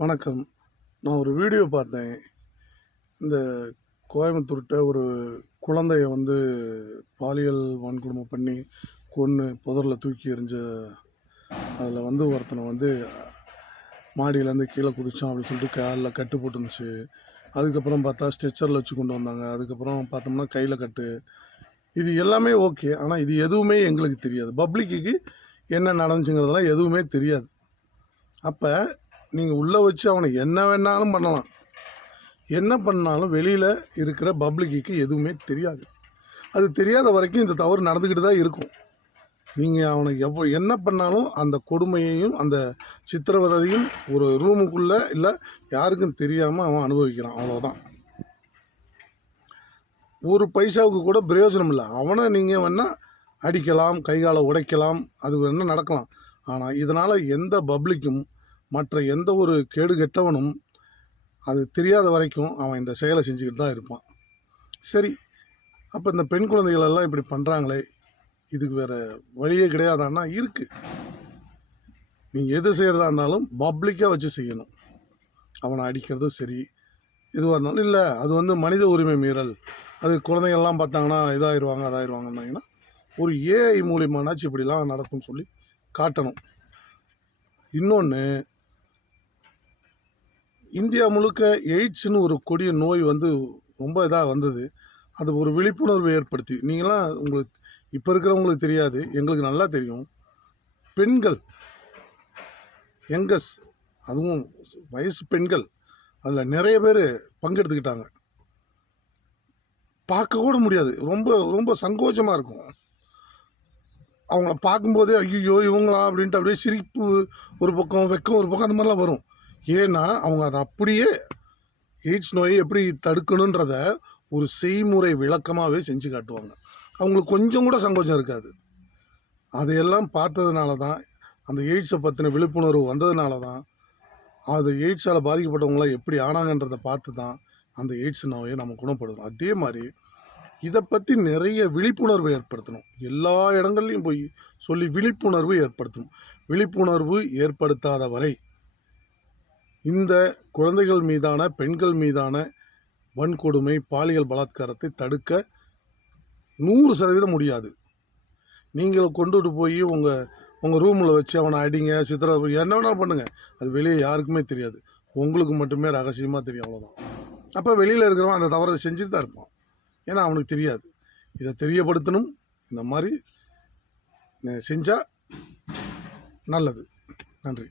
வணக்கம். நான் ஒரு வீடியோ பார்த்தேன். இந்த கோயம்புத்தூர்ட்ட ஒரு குழந்தைய பாலியல் வன்கொடுமை பண்ணி, கொன்னு புதர்ல தூக்கி எறிஞ்ச அதில் ஒருத்தனை மாடியிலேருந்து கீழே குதிச்சான் அப்படின்னு சொல்லிட்டு காலில் கட்டு போட்டுருந்துச்சு. அதுக்கப்புறம் பார்த்தா ஸ்ட்ரெச்சரில் வச்சு கொண்டு வந்தாங்க. அதுக்கப்புறம் பார்த்தோம்னா கையில் கட்டு. இது எல்லாமே ஓகே. ஆனால் இது எதுவுமே எங்களுக்கு தெரியாது. பப்ளிக்கு என்ன நடந்துச்சுங்கிறதெல்லாம் எதுவுமே தெரியாது. அப்போ நீங்கள் உள்ளே வச்சு அவனை என்ன வேணாலும் பண்ணலாம். என்ன பண்ணாலும் வெளியில் இருக்கிற பப்ளிக்கு எதுவுமே தெரியாது. அது தெரியாத வரைக்கும் இந்த தவறு நடந்துக்கிட்டு தான் இருக்கும். நீங்கள் அவனை என்ன பண்ணாலும் அந்த கொடுமையையும் அந்த சித்திரவதையும் ஒரு ரூமுக்குள்ளே இல்லை யாருக்கும் தெரியாமல் அவன் அனுபவிக்கிறான். அவ்வளோதான். ஒரு பைசாவுக்கு கூட பிரயோஜனம் இல்லை. அவனை நீங்கள் வேணால் அடிக்கலாம், கைகாலை உடைக்கலாம், அது வேணால் நடக்கலாம். ஆனால் இதனால் எந்த பப்ளிக்கும் மற்ற எந்த ஒரு கேடு கெட்டவனும் அது தெரியாத வரைக்கும் அவன் இந்த செயலை செஞ்சுக்கிட்டு தான் இருப்பான். சரி, அப்போ இந்த பெண் குழந்தைகளெல்லாம் இப்படி பண்ணுறாங்களே, இதுக்கு வேறு வழியே கிடையாதான்னா இருக்குது. நீங்கள் எது செய்கிறதா இருந்தாலும் பப்ளிக்காக வச்சு செய்யணும். அவனை அடிக்கிறதும் சரி, எதுவாக இருந்தாலும். இல்லை அது மனித உரிமை மீறல், அது குழந்தைகள்லாம் பார்த்தாங்கன்னா இதாகிடுவாங்க அதாகிடுவாங்கன்னாங்கன்னா ஒரு ஏஐ மூலியமானாச்சு இப்படிலாம் நடக்கும்னு சொல்லி காட்டணும். இன்னொன்று, இந்தியா முழுக்க எய்ட்ஸ்னு ஒரு கொடிய நோய் ரொம்ப இதாக வந்தது. அது ஒரு விழிப்புணர்வு ஏற்படுத்தி, நீங்களாம் உங்களுக்கு இப்போ இருக்கிறவங்களுக்கு தெரியாது, எங்களுக்கு நல்லா தெரியும். பெண்கள், யங்கஸ், அதுவும் வயசு பெண்கள் அதில் நிறைய பேர் பங்கெடுத்துக்கிட்டாங்க. பார்க்க கூட முடியாது. ரொம்ப ரொம்ப சங்கோச்சமாக இருக்கும். அவங்கள பார்க்கும்போதே ஐயோ இவங்களா அப்படின்ட்டு அப்படியே சிரிப்பு ஒரு பக்கம், வெக்கம் ஒரு பக்கம், அந்த மாதிரிலாம் வரும். ஏன்னா அவங்க அதை அப்படியே எய்ட்ஸ் நோயை எப்படி தடுக்கணுன்றத ஒரு செய்முறை விளக்கமாகவே செஞ்சு காட்டுவாங்க. அவங்களுக்கு கொஞ்சம் கூட சங்கோச்சம் இருக்காது. அதையெல்லாம் பார்த்ததுனால தான், அந்த எய்ட்ஸை பற்றின விழிப்புணர்வு வந்ததுனால தான், அது எய்ட்ஸால் பாதிக்கப்பட்டவங்களாம் எப்படி ஆனாங்கன்றதை பார்த்து தான் அந்த எய்ட்ஸ் நோயை நம்ம குணப்படுத்தணும். அதே மாதிரி இதை பற்றி நிறைய விழிப்புணர்வு ஏற்படுத்தணும். எல்லா இடங்கள்லையும் போய் சொல்லி விழிப்புணர்வு ஏற்படுத்தணும். விழிப்புணர்வு ஏற்படுத்தாத வரை இந்த குழந்தைகள் மீதான, பெண்கள் மீதான வன்கொடுமை, பாலியல் பலாத்காரத்தை தடுக்க 100% முடியாது. நீங்கள் கொண்டுட்டு போய் உங்கள் ரூமில் வச்சு அவனை அடிங்க, சித்திரவதை என்ன வேணாலும் பண்ணுங்கள். அது வெளியே யாருக்குமே தெரியாது. உங்களுக்கு மட்டுமே ரகசியமாக தெரியும். அவ்வளோதான். அப்போ வெளியில் இருக்கிறவன் அந்த தவறை செஞ்சுட்டு தான் இருப்பான். ஏன்னா அவனுக்கு தெரியாது. இதை தெரியப்படுத்தணும். இந்த மாதிரி செஞ்சால் நல்லது. நன்றி.